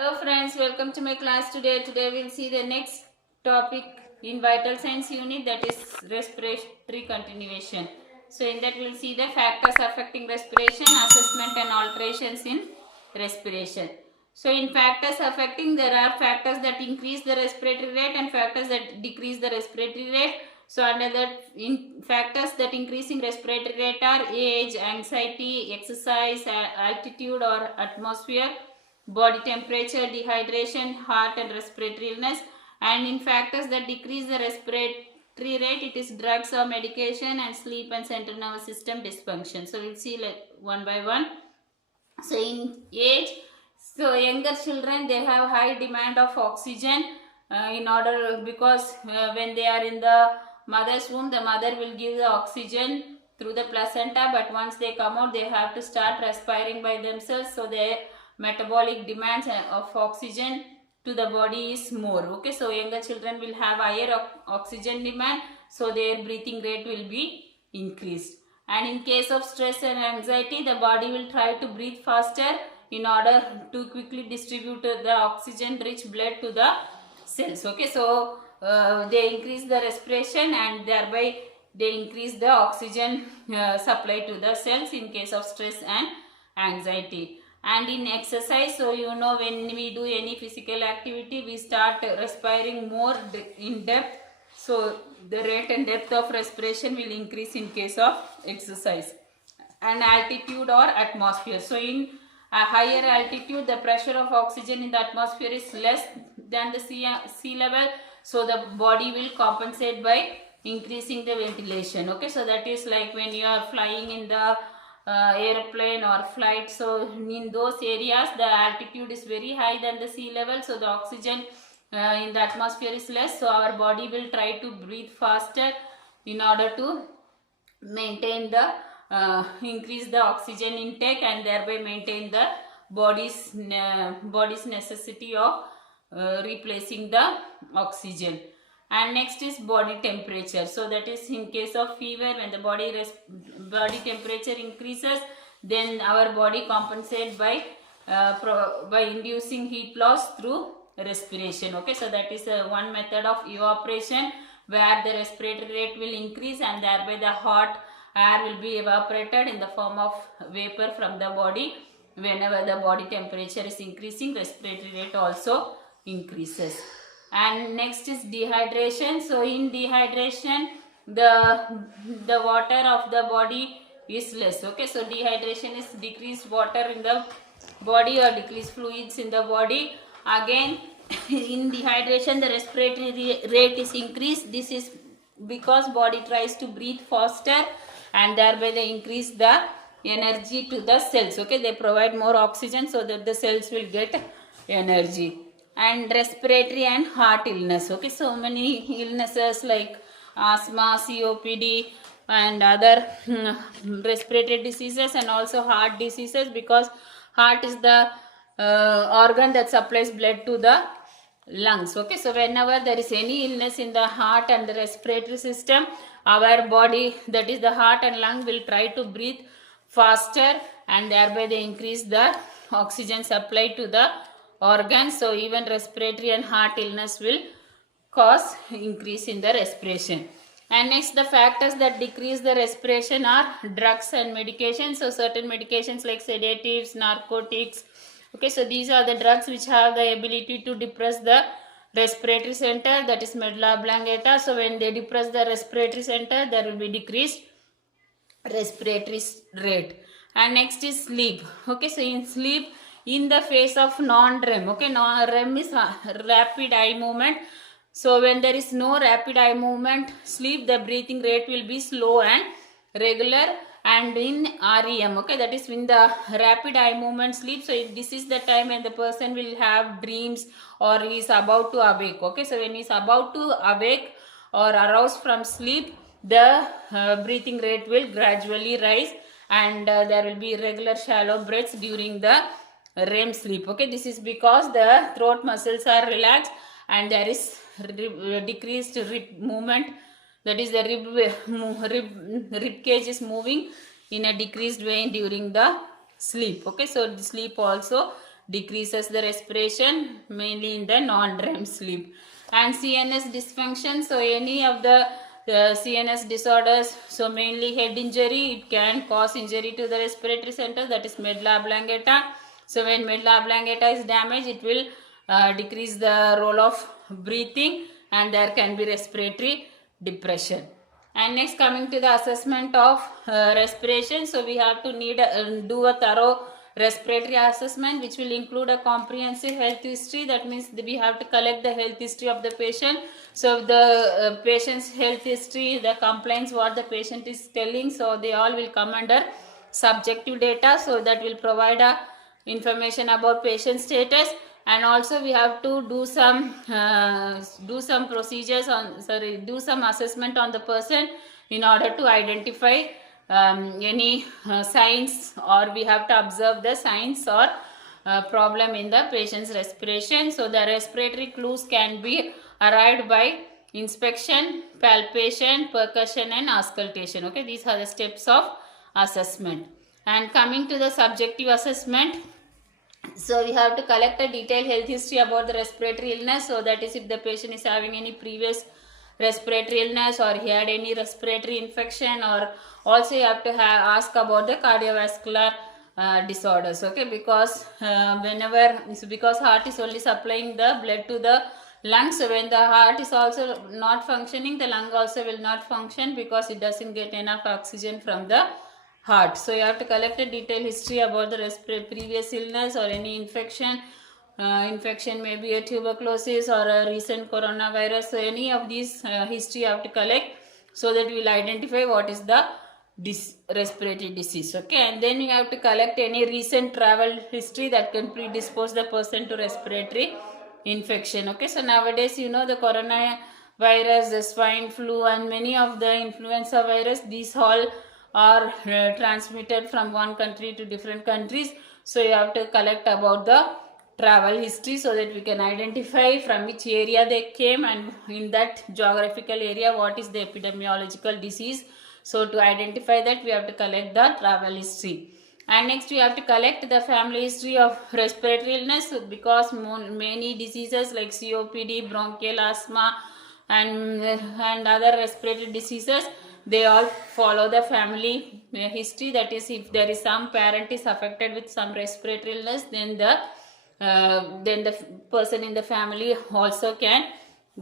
Hello friends, welcome to my class today. Today we'll see the next topic in Vital Signs unit, that is respiratory continuation. So in that we'll see the factors affecting respiration, assessment and alterations in respiration. So in factors affecting, there are factors that increase the respiratory rate and factors that decrease the respiratory rate. So under that, in factors that increasing respiratory rate are age, anxiety, exercise, altitude or atmosphere, body temperature, dehydration, heart and respiratory illness. And in factors that decrease the respiratory rate, it is drugs or medication and sleep and central nervous system dysfunction. So we'll see like one by one. So in age, so younger children, they have high demand of oxygen in order, because when they are in the mother's womb, the mother will give the oxygen through the placenta, but once they come out, they have to start respiring by themselves. So their metabolic demands of oxygen to the body is more. Okay, so younger children will have higher oxygen demand, so their breathing rate will be increased. And in case of stress and anxiety, the body will try to breathe faster in order to quickly distribute the oxygen rich blood to the cells. Okay, so they increase the respiration and thereby they increase the oxygen supply to the cells in case of stress and anxiety. And in exercise, so you know, when we do any physical activity, we start respiring more in depth, so the rate and depth of respiration will increase in case of exercise. And altitude or atmosphere, so in a higher altitude, the pressure of oxygen in the atmosphere is less than the sea level, so the body will compensate by increasing the ventilation. Okay, so that is like when you are flying in the airplane or flight, so in those areas the altitude is very high than the sea level, so the oxygen in the atmosphere is less, so our body will try to breathe faster in order to maintain the increase the oxygen intake and thereby maintain the body's necessity of replacing the oxygen. And next is body temperature, so that is in case of fever, when the body temperature increases, then our body compensates by inducing heat loss through respiration. Okay, so that is one method of evaporation, where the respiratory rate will increase and thereby the hot air will be evaporated in the form of vapor from the body. Whenever the body temperature is increasing, respiratory rate also increases. And next is dehydration. So in dehydration, the water of the body is less. Okay, so dehydration is decreased water in the body or decreased fluids in the body. Again, in dehydration, the respiratory rate is increased. This is because body tries to breathe faster and thereby they increase the energy to the cells. Okay, they provide more oxygen so that the cells will get energy. And respiratory and heart illness. Okay, so many illnesses like asthma, COPD and other respiratory diseases and also heart diseases, because heart is the organ that supplies blood to the lungs. Okay, so whenever there is any illness in the heart and the respiratory system, our body, that is the heart and lung, will try to breathe faster and thereby they increase the oxygen supply to the organs. So even respiratory and heart illness will cause increase in the respiration. And next, the factors that decrease the respiration are drugs and medications. So certain medications like sedatives, narcotics. Okay, so these are the drugs which have the ability to depress the respiratory center, that is medulla oblongata. So when they depress the respiratory center, there will be decreased respiratory rate. And next is sleep. Okay, so in sleep, in the phase of non-REM, okay, non-REM is rapid eye movement. So when there is no rapid eye movement sleep, the breathing rate will be slow and regular. And in REM, okay, that is when the rapid eye movement sleep, so this is the time when the person will have dreams or is about to awake. Okay, so when he is about to awake or arouse from sleep, the breathing rate will gradually rise and there will be regular shallow breaths during the REM sleep. Okay, this is because the throat muscles are relaxed and there is decreased rib movement, that is the rib cage is moving in a decreased way during the sleep. Okay, so the sleep also decreases the respiration, mainly in the non-REM sleep. And CNS dysfunction, so any of the CNS disorders, so mainly head injury, it can cause injury to the respiratory center, that is medulla oblongata. So when medulla oblongata is damaged, it will decrease the role of breathing, and there can be respiratory depression. And next, coming to the assessment of respiration, so we have to do a thorough respiratory assessment, which will include a comprehensive health history. That means we have to collect the health history of the patient. So the patient's health history, the complaints what the patient is telling, so they all will come under subjective data. So that will provide a information about patient status. And also we have to do some procedures on, do some assessment on the person in order to identify any signs, or we have to observe the signs or problem in the patient's respiration. So the respiratory clues can be arrived by inspection, palpation, percussion and auscultation. Okay, these are the steps of assessment. And coming to the subjective assessment, so we have to collect a detailed health history about the respiratory illness. So that is, if the patient is having any previous respiratory illness, or he had any respiratory infection, or also you have to ask about the cardiovascular disorders. Okay, because because heart is only supplying the blood to the lungs, so when the heart is also not functioning, the lung also will not function, because it doesn't get enough oxygen from the heart. So you have to collect a detailed history about the previous illness or any infection. Infection may be a tuberculosis or a recent coronavirus. So any of these history you have to collect, so that we will identify what is the respiratory disease. Okay, and then you have to collect any recent travel history that can predispose the person to respiratory infection. Okay, so nowadays, you know, the coronavirus, the swine flu and many of the influenza virus, these all are transmitted from one country to different countries. So you have to collect about the travel history, so that we can identify from which area they came, and in that geographical area what is the epidemiological disease. So to identify that, we have to collect the travel history. And next we have to collect the family history of respiratory illness, because many diseases like COPD, bronchial asthma and other respiratory diseases, they all follow the family history. That is, if there is some parent is affected with some respiratory illness, then the person in the family also can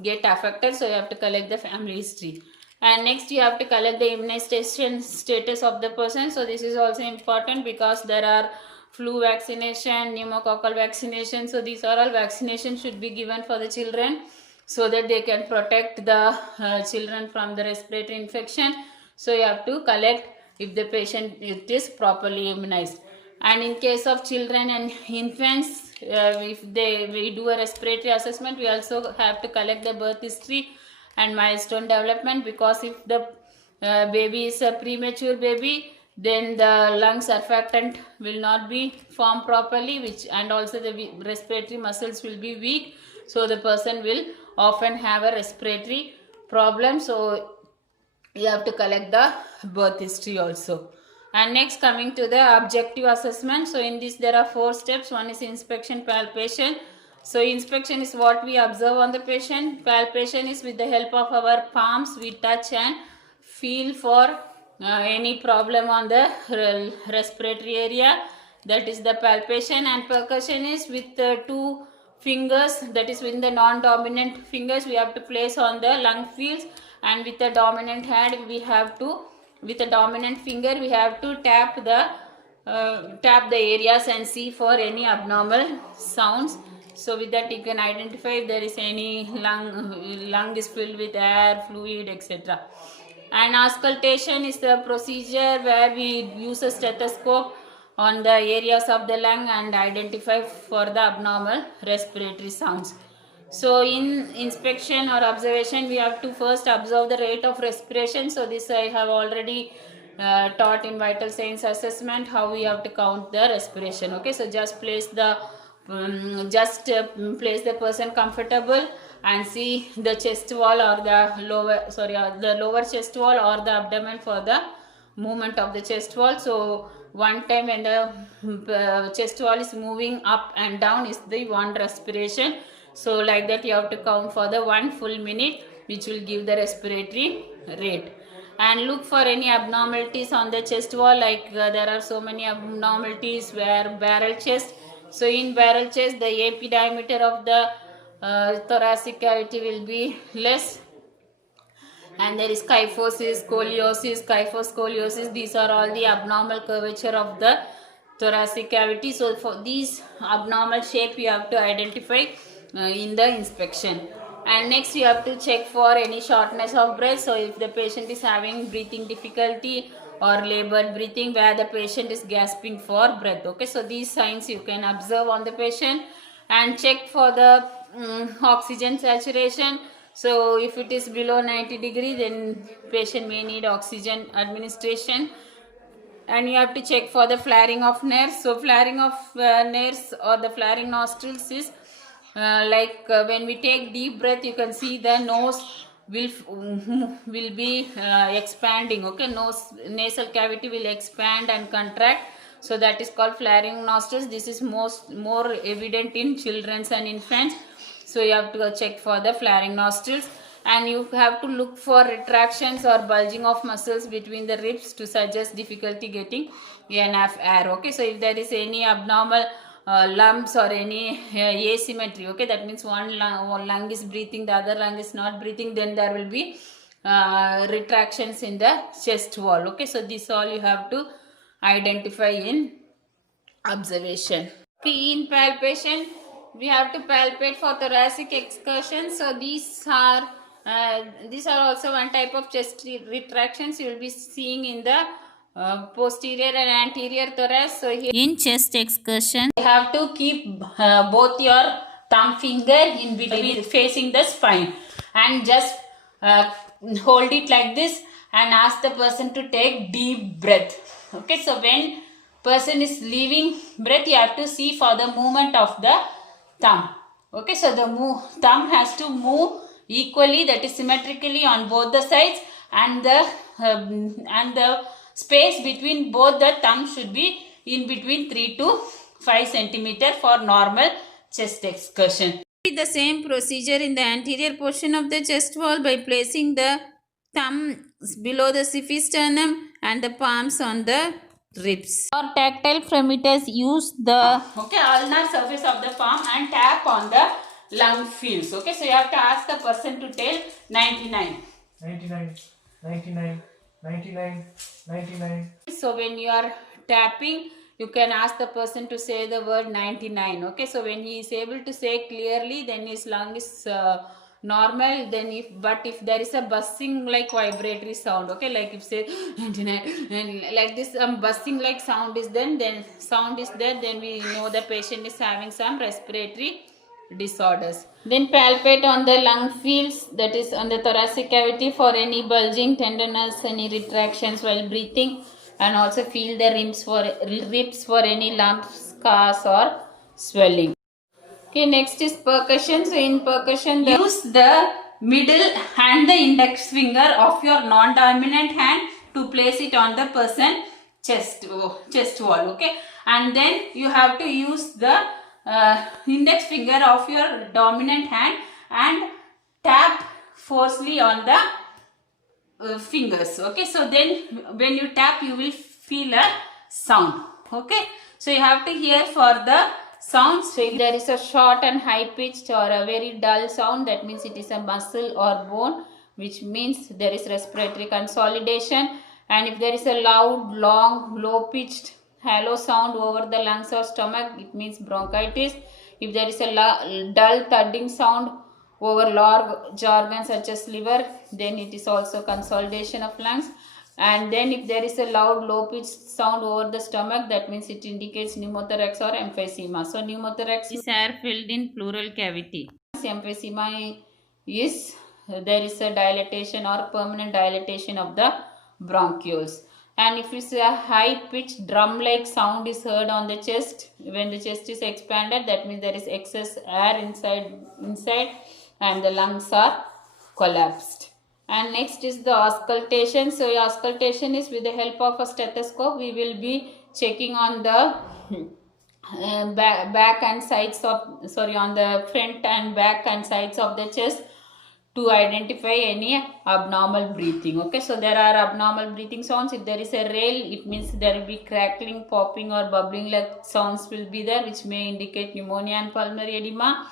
get affected. So you have to collect the family history. And next you have to collect the immunization status of the person. So this is also important, because there are flu vaccination, pneumococcal vaccination. So these are all vaccinations should be given for the children, so that they can protect the children from the respiratory infection. So you have to collect if the patient is properly immunized. And in case of children and infants, if we do a respiratory assessment, we also have to collect the birth history and milestone development, because if the baby is a premature baby, then the lung surfactant will not be formed properly, and also the respiratory muscles will be weak, so the person will often have a respiratory problem. So you have to collect the birth history also. And next, coming to the objective assessment. So in this there are 4 steps. One is inspection, palpation. So inspection is what we observe on the patient. Palpation is with the help of our palms, we touch and feel for any problem on the respiratory area. That is the palpation. And percussion is with 2 fingers, that is with the non-dominant fingers we have to place on the lung fields, and with the dominant hand we have to, with the dominant finger we have to tap the areas and see for any abnormal sounds. So with that you can identify if there is any lung is filled with air, fluid, etc. And auscultation is the procedure where we use a stethoscope on the areas of the lung and identify for the abnormal respiratory sounds. So in inspection or observation, we have to first observe the rate of respiration. So this I have already taught in vital signs assessment, how we have to count the respiration. Okay, so just place the person comfortable and see the chest wall or the lower chest wall or the abdomen for the movement of the chest wall. So one time when the chest wall is moving up and down is the one respiration. So like that you have to count for the 1 full minute, which will give the respiratory rate. And look for any abnormalities on the chest wall, like there are so many abnormalities where barrel chest. So in barrel chest, the AP diameter of the thoracic cavity will be less, and there is kyphosis, scoliosis, kyphoscoliosis. These are all the abnormal curvature of the thoracic cavity. So for these abnormal shape you have to identify in the inspection. And next you have to check for any shortness of breath. So if the patient is having breathing difficulty or labored breathing where the patient is gasping for breath. Okay, so these signs you can observe on the patient. And check for the oxygen saturation. So if it is below 90 degree, then patient may need oxygen administration. And you have to check for the flaring of nares. So flaring of nares or the flaring nostrils is when we take deep breath, you can see the nose will be expanding. Okay, nasal cavity will expand and contract. So that is called flaring nostrils. This is more evident in children and infants. So you have to check for the flaring nostrils. And you have to look for retractions or bulging of muscles between the ribs to suggest difficulty getting enough air. Okay, so if there is any abnormal lumps or any asymmetry, okay, that means one lung is breathing, the other lung is not breathing, then there will be retractions in the chest wall. Okay, so this all you have to identify in observation. Okay, in palpation we have to palpate for thoracic excursion. So these are also one type of chest retractions you will be seeing in the posterior and anterior thorax. So here in chest excursion you have to keep both your thumb finger in between facing the spine, and just hold it like this and ask the person to take deep breath. Okay, so when person is leaving breath, you have to see for the movement of the thumb. Okay, so the thumb has to move equally, that is symmetrically on both the sides, and the space between both the thumbs should be in between 3 to 5 centimeter for normal chest excursion. The same procedure in the anterior portion of the chest wall by placing the thumb below the xiphisternum and the palms on the ribs. For tactile femmeters, use the ulnar surface of the palm and tap on the lung fields. Okay, so you have to ask the person to tell 99. 99, 99, 99, 99. So when you are tapping, you can ask the person to say the word 99. Okay, so when he is able to say clearly, then his lung is normal. Then if there is a buzzing like vibratory sound, okay, like if say 99 and like this buzzing like sound is then we know the patient is having some respiratory disorders. Then palpate on the lung fields, that is on the thoracic cavity, for any bulging, tenderness, any retractions while breathing, and also feel the ribs for any lumps, scars or swelling. Okay, next is percussion. So in percussion, use the middle and the index finger of your non-dominant hand to place it on the person chest wall. Okay, and then you have to use the index finger of your dominant hand and tap forcefully on the fingers. Okay, so then when you tap, you will feel a sound. Okay, so you have to hear for the sounds. So if there is a short and high pitched or a very dull sound, that means it is a muscle or bone, which means there is respiratory consolidation. And if there is a loud, long, low pitched hollow sound over the lungs or stomach, it means bronchitis. If there is a dull thudding sound over large organs such as liver, then it is also consolidation of lungs. And then if there is a loud low pitched sound over the stomach, that means it indicates pneumothorax or emphysema. So pneumothorax is air filled in pleural cavity. Emphysema is there is a dilatation or permanent dilatation of the bronchioles. And if it's a high pitched drum like sound is heard on the chest, when the chest is expanded, that means there is excess air inside and the lungs are collapsed. And next is the auscultation. So auscultation is with the help of a stethoscope. We will be checking on the back and sides of, on the front and back and sides of the chest to identify any abnormal breathing. Okay, so there are abnormal breathing sounds. If there is a rail, it means there will be crackling, popping or bubbling like sounds will be there, which may indicate pneumonia and pulmonary edema.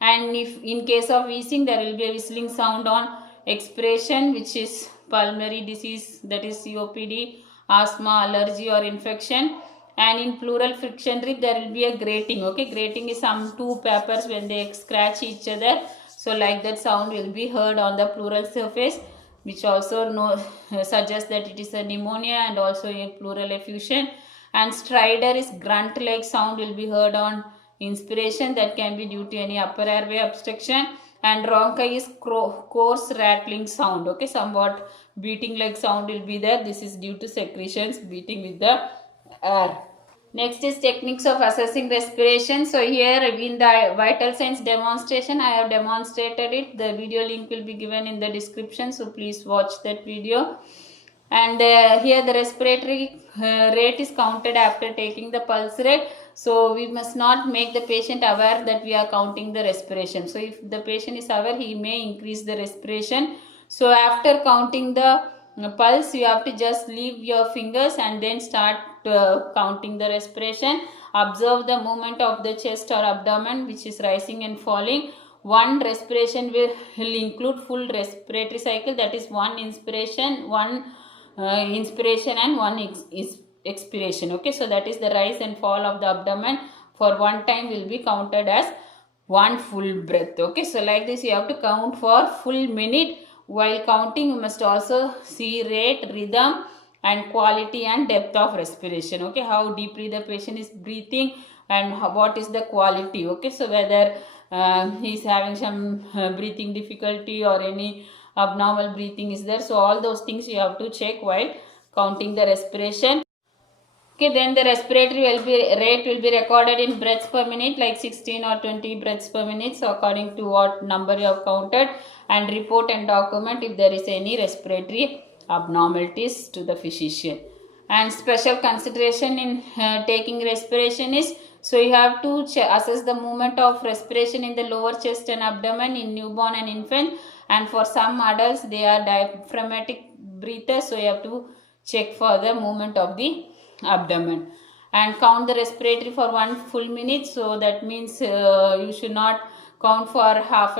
And if in case of wheezing, there will be a whistling sound on expiration, which is pulmonary disease, that is COPD, asthma, allergy or infection. And in pleural friction rip, there will be a grating. Okay, grating is some two papers when they scratch each other. So like that sound will be heard on the pleural surface, which also suggests that it is a pneumonia and also a pleural effusion. And stridor is grunt like sound will be heard on inspiration, that can be due to any upper airway obstruction. And rhonchi is coarse rattling sound. Okay, somewhat beating like sound will be there. This is due to secretions beating with the air. Next is techniques of assessing respiration. So here in the vital signs demonstration, I have demonstrated it. The video link will be given in the description, so please watch that video. And here the respiratory rate is counted after taking the pulse rate. So we must not make the patient aware that we are counting the respiration. So if the patient is aware, he may increase the respiration. So after counting the pulse, you have to just leave your fingers and then start counting the respiration. Observe the movement of the chest or abdomen, which is rising and falling. One respiration will include full respiratory cycle, that is one inspiration, one inspiration and one expiration. Okay, so that is the rise and fall of the abdomen for one time will be counted as one full breath. Okay, so like this you have to count for full minute. While counting, you must also see rate, rhythm and quality and depth of respiration. Okay, how deeply the patient is breathing and what is the quality. Okay, so whether he is having some breathing difficulty or any abnormal breathing is there. So all those things you have to check while counting the respiration. Okay, then the respiratory rate will be recorded in breaths per minute, like 16 or 20 breaths per minute. So according to what number you have counted, and report and document if there is any respiratory abnormalities to the physician. And special consideration in taking respiration is, so you have to assess the movement of respiration in the lower chest and abdomen in newborn and infant. And for some adults, they are diaphragmatic breathers, so you have to check for the movement of the abdomen. And count the respiratory for one full minute. So that means you should not count for half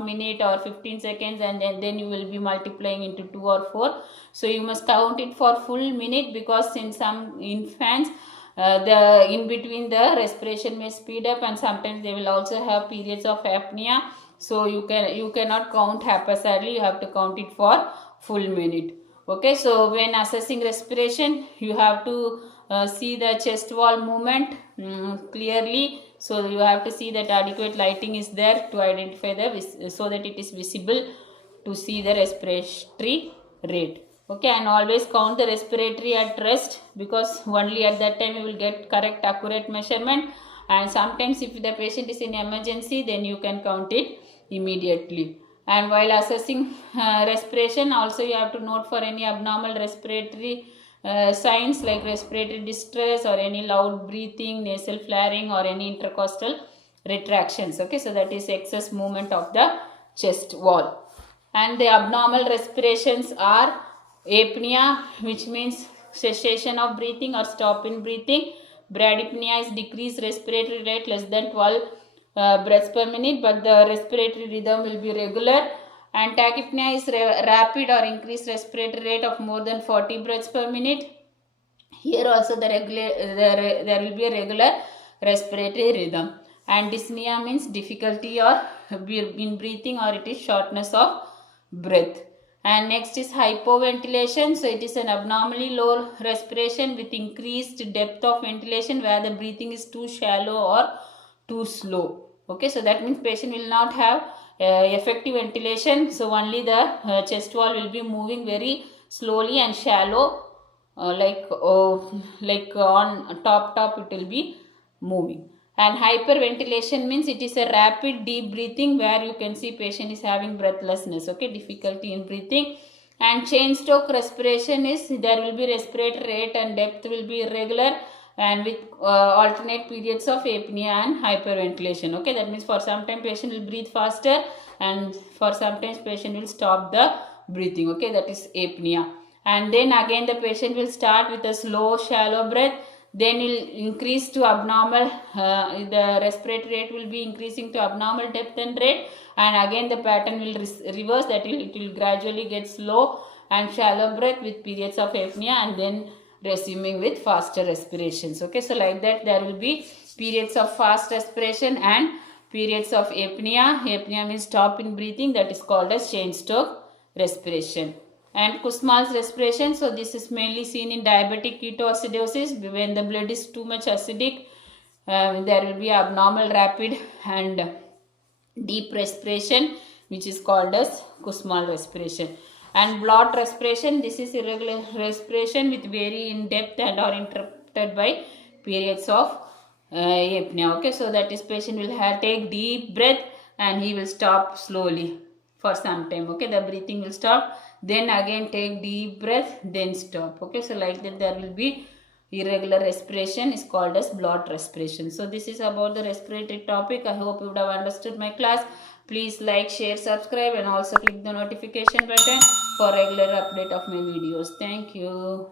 minute or 15 seconds and then you will be multiplying into 2 or 4. So you must count it for full minute, because in some infants the in between the respiration may speed up and sometimes they will also have periods of apnea. So you cannot count haphazardly, you have to count it for full minute. Okay, so when assessing respiration, you have to see the chest wall movement clearly. So you have to see that adequate lighting is there to identify so that it is visible to see the respiratory rate. Okay, and always count the respiratory at rest, because only at that time you will get correct accurate measurement. And sometimes if the patient is in emergency, then you can count it immediately. And while assessing respiration, also you have to note for any abnormal respiratory signs like respiratory distress or any loud breathing, nasal flaring or any intercostal retractions. Okay, so that is excess movement of the chest wall. And the abnormal respirations are apnea, which means cessation of breathing or stop in breathing. Bradypnea is decreased respiratory rate less than 12 breaths per minute, but the respiratory rhythm will be regular. And tachypnea is rapid or increased respiratory rate of more than 40 breaths per minute. Here also there will be a regular respiratory rhythm. And dyspnea means difficulty or in breathing, or it is shortness of breath. And next is hypoventilation. So it is an abnormally low respiration with increased depth of ventilation where the breathing is too shallow or too slow. Okay, so that means patient will not have effective ventilation. So only the chest wall will be moving very slowly and shallow, like on top it will be moving. And hyperventilation means it is a rapid deep breathing where you can see patient is having breathlessness, okay, difficulty in breathing. And chain stroke respiration is there will be respiratory rate and depth will be irregular and with alternate periods of apnea and hyperventilation. Okay, that means for some time patient will breathe faster and for sometimes patient will stop the breathing. Okay, that is apnea. And then again the patient will start with a slow shallow breath, then will increase to abnormal, the respiratory rate will be increasing to abnormal depth and rate, and again the pattern will reverse, that it will gradually get slow and shallow breath with periods of apnea and then resuming with faster respirations. Okay, so like that there will be periods of fast respiration and periods of apnea. Apnea means stop in breathing, that is called as chain stroke respiration. And Kussmaul's respiration, so this is mainly seen in diabetic ketoacidosis. When the blood is too much acidic, there will be abnormal rapid and deep respiration, which is called as Kussmaul respiration. And Blot respiration, this is irregular respiration with vary in depth and are interrupted by periods of apnea. Okay, so that is patient will take deep breath and he will stop slowly for some time. Okay, the breathing will stop, then again take deep breath, then stop. Okay, so like that there will be irregular respiration is called as Blot respiration. So this is about the respiratory topic. I hope you would have understood my class. Please like, share, subscribe and also click the notification button for regular update of my videos. Thank you.